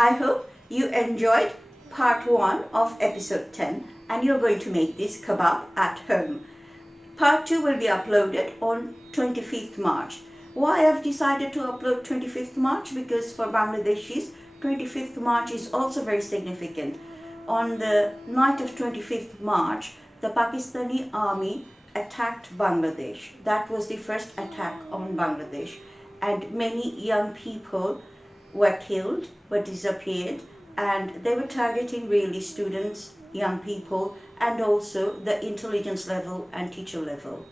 I hope you enjoyed part 1 of episode 10 and you're going to make this kebab at home. Part 2 will be uploaded on 25th March. Why I've decided to upload 25th March? Because for Bangladeshis, 25th March is also very significant. On the night of 25th March, the Pakistani army attacked Bangladesh. That was the first attack on Bangladesh, and many young people were killed, were disappeared, and they were targeting really students, young people, and also the intelligence level and teacher level.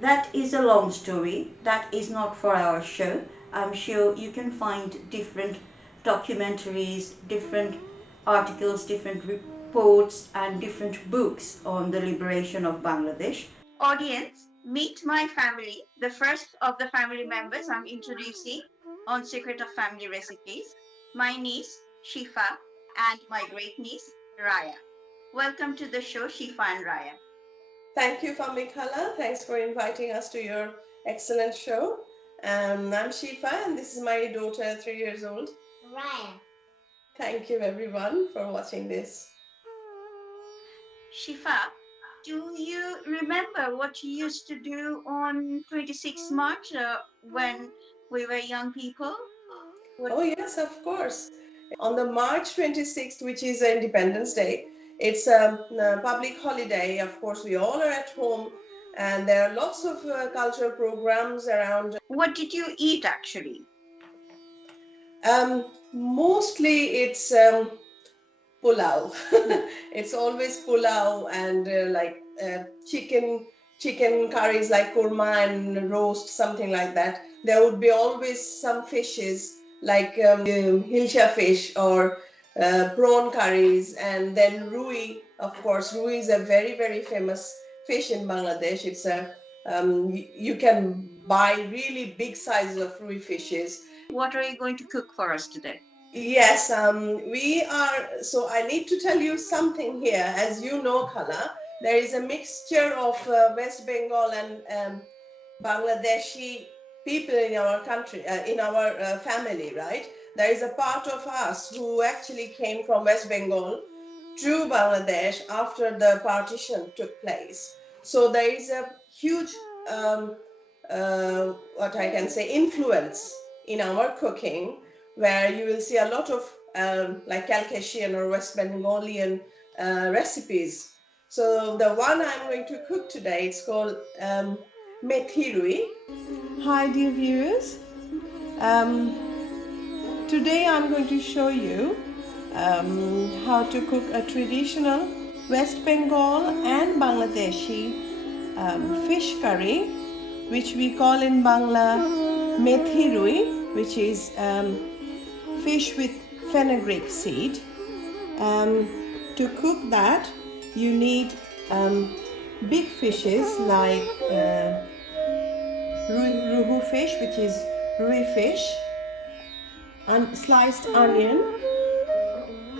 That is a long story. That is not for our show. I'm sure you can find different documentaries, different articles, different reports, and different books on the liberation of Bangladesh. Audience, meet my family. The first of the family members I'm introducing on Secret of Family Recipes, my niece Shifa and my great niece Raya. Welcome to the show, Shifa and Raya. Thank you, Famikhala. Thanks for inviting us to your excellent show. I'm Shifa, and this is my daughter, 3 years old. Raya. Thank you, everyone, for watching this. Shifa, do you remember what you used to do on 26th March when we were young people? Oh, yes, of course. On the March 26th, which is Independence Day, it's a public holiday. Of course, we all are at home, and there are lots of cultural programs around. What did you eat actually? Mostly it's pulao. It's always pulao and chicken curries like korma and roast, something like that. There would be always some fishes like hilsha fish or prawn curries, and then rui. Of course, rui is a very, very famous fish in Bangladesh. It's a you can buy really big sizes of rui fishes. What are you going to cook for us today? Yes, we are. So I need to tell you something here. As you know, Khala, there is a mixture of West Bengal and Bangladeshi people in our country, in our family, right? There is a part of us who actually came from West Bengal to Bangladesh after the partition took place. So there is a huge, what I can say, influence in our cooking, where you will see a lot of like Calcasian or West Bengalian recipes. So the one I'm going to cook today, it's called Methi Rui. Hi dear viewers, today I'm going to show you how to cook a traditional West Bengal and Bangladeshi fish curry, which we call in Bangla Methi Rui, which is fish with fenugreek seed. To cook that, you need big fishes like Ruhu fish, which is Rui fish, sliced onion,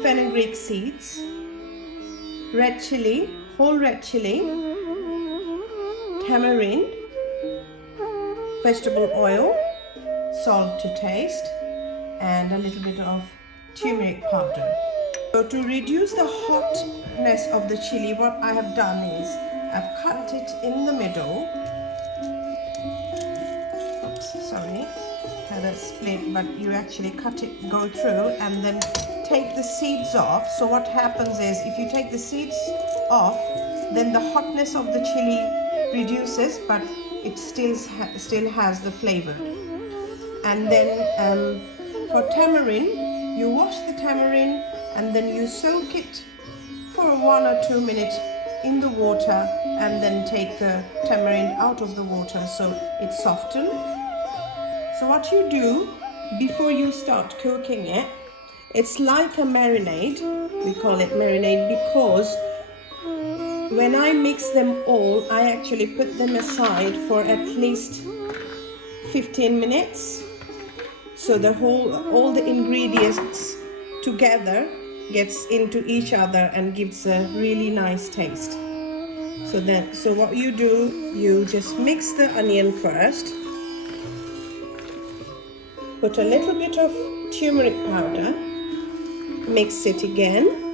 fenugreek seeds, red chili, whole red chili, tamarind, vegetable oil, salt to taste, and a little bit of turmeric powder. So to reduce the hotness of the chili, what I have done is I've cut it in the middle. Oops, sorry, had a split, but you actually cut it, go through, and then take the seeds off. So what happens is, if you take the seeds off, then the hotness of the chili reduces, but it still has the flavor. And then for tamarind, you wash the tamarind and then you soak it for 1 or 2 minutes in the water, and then take the tamarind out of the water so it's softened. So what you do before you start cooking it, it's like a marinade. We call it marinade because when I mix them all, I actually put them aside for at least 15 minutes. So all the ingredients together gets into each other and gives a really nice taste. So what you do, you just mix the onion first, put a little bit of turmeric powder, mix it again.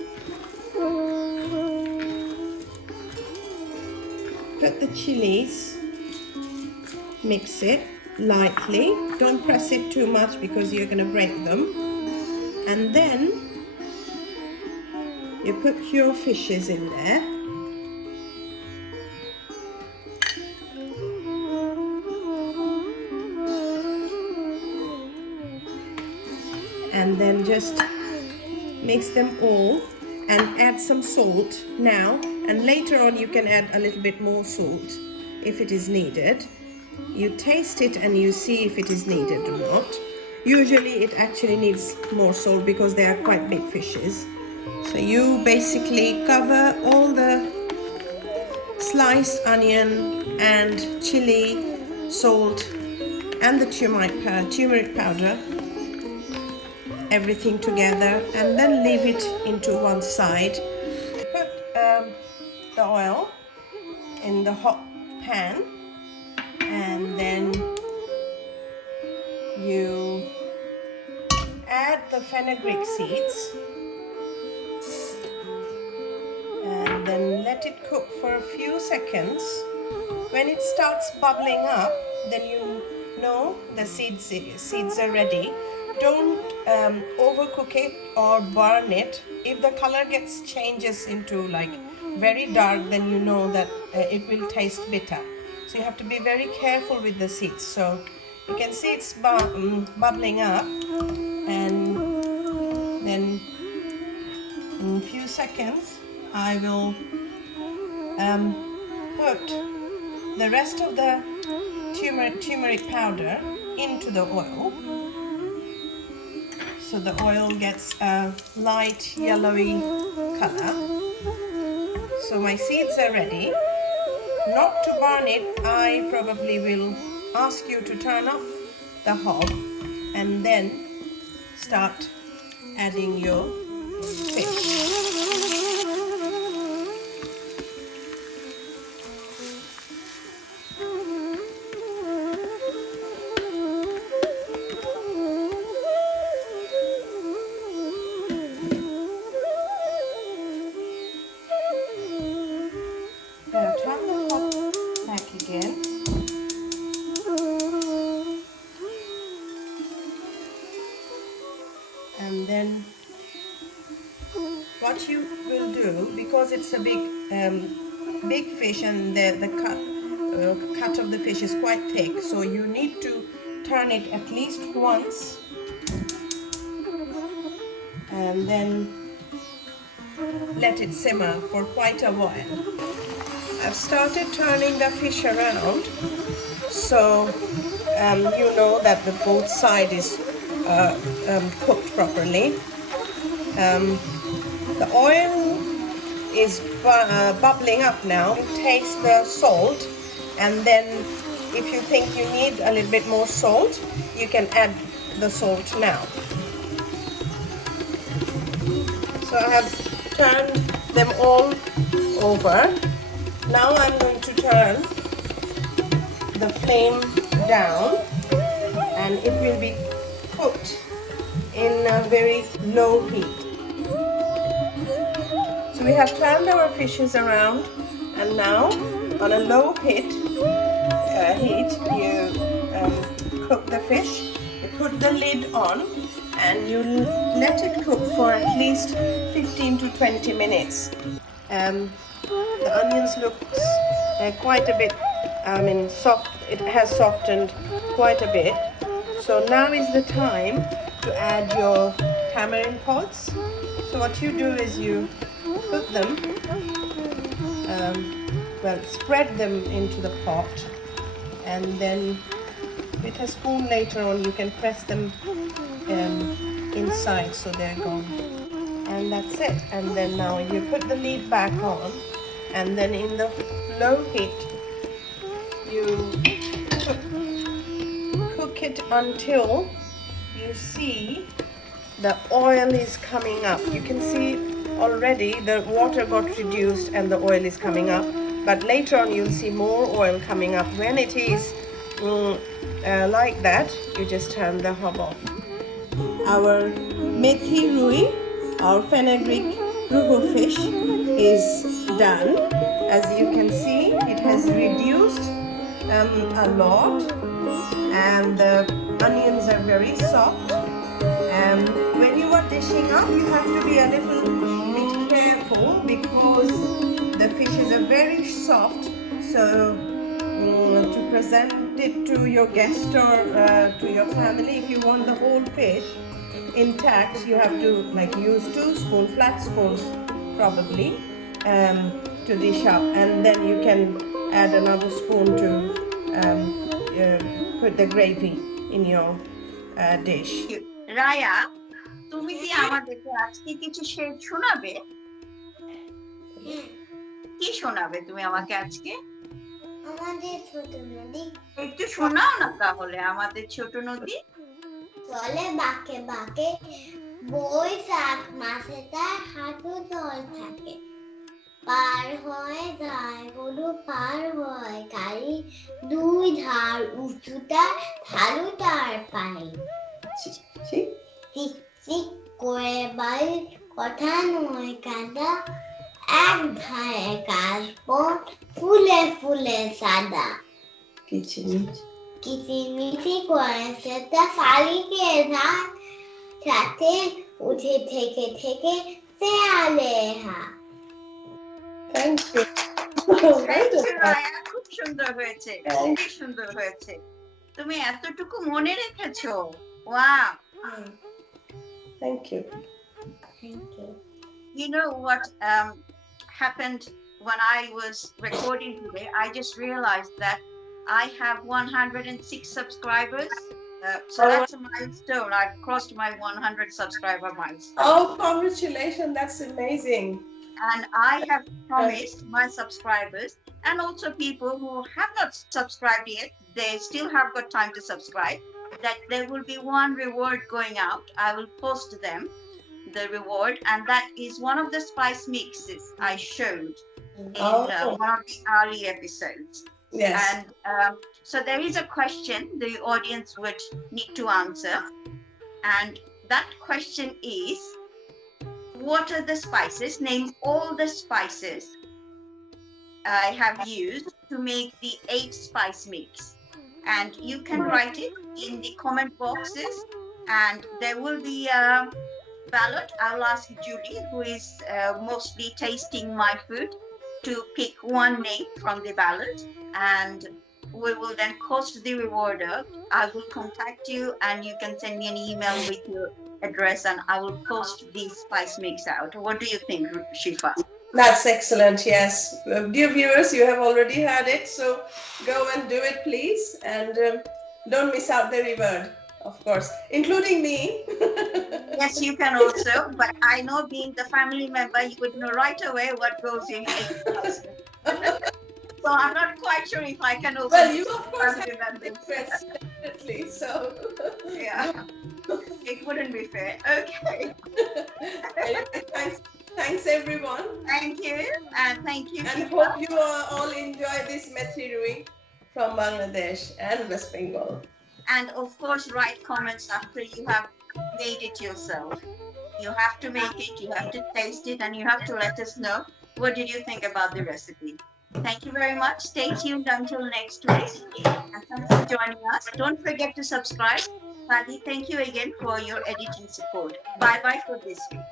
Put the chilies, mix it lightly. Don't press it too much because you're going to break them. And then you put your fishes in there. And then just mix them all and add some salt now, and later on you can add a little bit more salt if it is needed. You taste it and you see if it is needed or not. Usually it actually needs more salt because they are quite big fishes. So you basically cover all the sliced onion and chili, salt and the turmeric powder, everything together, and then leave it into one side. Put the oil in the hot pan, and then you add the fenugreek seeds and then let it cook for a few seconds. When it starts bubbling up, then you know the seeds are ready. Don't overcook it or burn it. If the color changes into like very dark, then you know that it will taste bitter. So you have to be very careful with the seeds. So you can see it's bubbling up, and then in a few seconds I will put the rest of the turmeric powder into the oil. So the oil gets a light yellowy color. So my seeds are ready. Not to burn it, I probably will ask you to turn off the hob and then start adding your fish. Now turn the hob back again. And then what you will do, because it's a big fish and the cut of the fish is quite thick, so you need to turn it at least once and then let it simmer for quite a while. I've started turning the fish around, so you know that the both side is cooked properly. The oil is bubbling up now. Taste the salt, and then if you think you need a little bit more salt, you can add the salt now. So I have turned them all over. Now I'm going to turn the flame down, and it will be cooked in a very low heat. So we have turned our fishes around, and now on a low heat you cook the fish. You put the lid on and you let it cook for at least 15 to 20 minutes. The onions look quite a bit, soft. It has softened quite a bit. So now is the time to add your tamarind pods. So what you do is you put them, spread them into the pot, and then with a spoon later on you can press them inside so they're gone. And that's it. And then now you put the lid back on, and then in the low heat you cook it until you see the oil is coming up. You can see already the water got reduced and the oil is coming up, but later on you'll see more oil coming up. When it is like that, you just turn the hob off. Our Methi Rui our fenugreek Ruhu fish is done. As you can see, it has reduced a lot, and the onions are very soft. When you are dishing up, you have to be a little bit careful because the fishes are very soft. So to present it to your guest or to your family, if you want the whole fish intact, you have to use 2 flat spoons probably to dish up, and then you can add another spoon to put the gravy in your dish. Raya, তুমি কি আমাদেরকে আজকে কিছু শোনাবে? কি শোনাবে তুমি আমাকে আজকে? আমাদের ছোট নদী। একটু শোনাও না তাহলে আমাদের ছোট নদী। চলে বাঁকে বাঁকে, বৈশাখ মাসে তার হাঁটু জল থাকে। পার হয়ে যায় গরু, পার হয় গাড়ি, 2 ধার উঁচু তার, ঢালু তার পানি। চিক চিক করে বাড়ির কথা নয় কাদা, এক ধারে গাছবন ফুলে ফুলে সাদা। কিচিমিচি করে সেটা শালিকে রাত, সাথে উঠে থেকে থেকে শেয়ালে হাত। খুব সুন্দর হয়েছে, খুবই সুন্দর হয়েছে। তুমি এতটুকু মনে রেখেছো। Wow, Thank you. You know what happened when I was recording today? I just realized that I have 106 subscribers. So that's a milestone. I've crossed my 100 subscriber milestone. Oh, congratulations. That's amazing. And I have promised my subscribers and also people who have not subscribed yet, they still have got time to subscribe, that there will be one reward going out. I will post them the reward, and that is one of the spice mixes I showed in one of the early episodes. Yes. And so there is a question the audience would need to answer, and that question is, what are the spices? Name all the spices I have used to make the 8 spice mix. And you can write it in the comment boxes, and there will be a ballot. I'll ask Julie, who is mostly tasting my food, to pick one name from the ballot, and we will then post the rewarder. I will contact you, and you can send me an email with your address, and I will post the spice mix out. What do you think, Shifa? That's excellent. Yes, dear viewers, you have already heard it, so go and do it, please, and don't miss out the reward, of course, including me. Yes, you can also, but I know, being the family member, you would know right away what goes in 8 spices. So I'm not quite sure if I can also. Well, you of course have interest, definitely. So yeah, it wouldn't be fair. Okay. Anyway, thanks everyone. Thank you, and thank you. And hope you all enjoy this Methi Rui from Bangladesh and West Bengal. And of course, write comments after you have made it yourself. You have to make it, you have to taste it, and you have to let us know what did you think about the recipe. Thank you very much. Stay tuned until next week, and thanks for joining us. Don't forget to subscribe. Paddy, thank you again for your editing support. Bye bye for this week.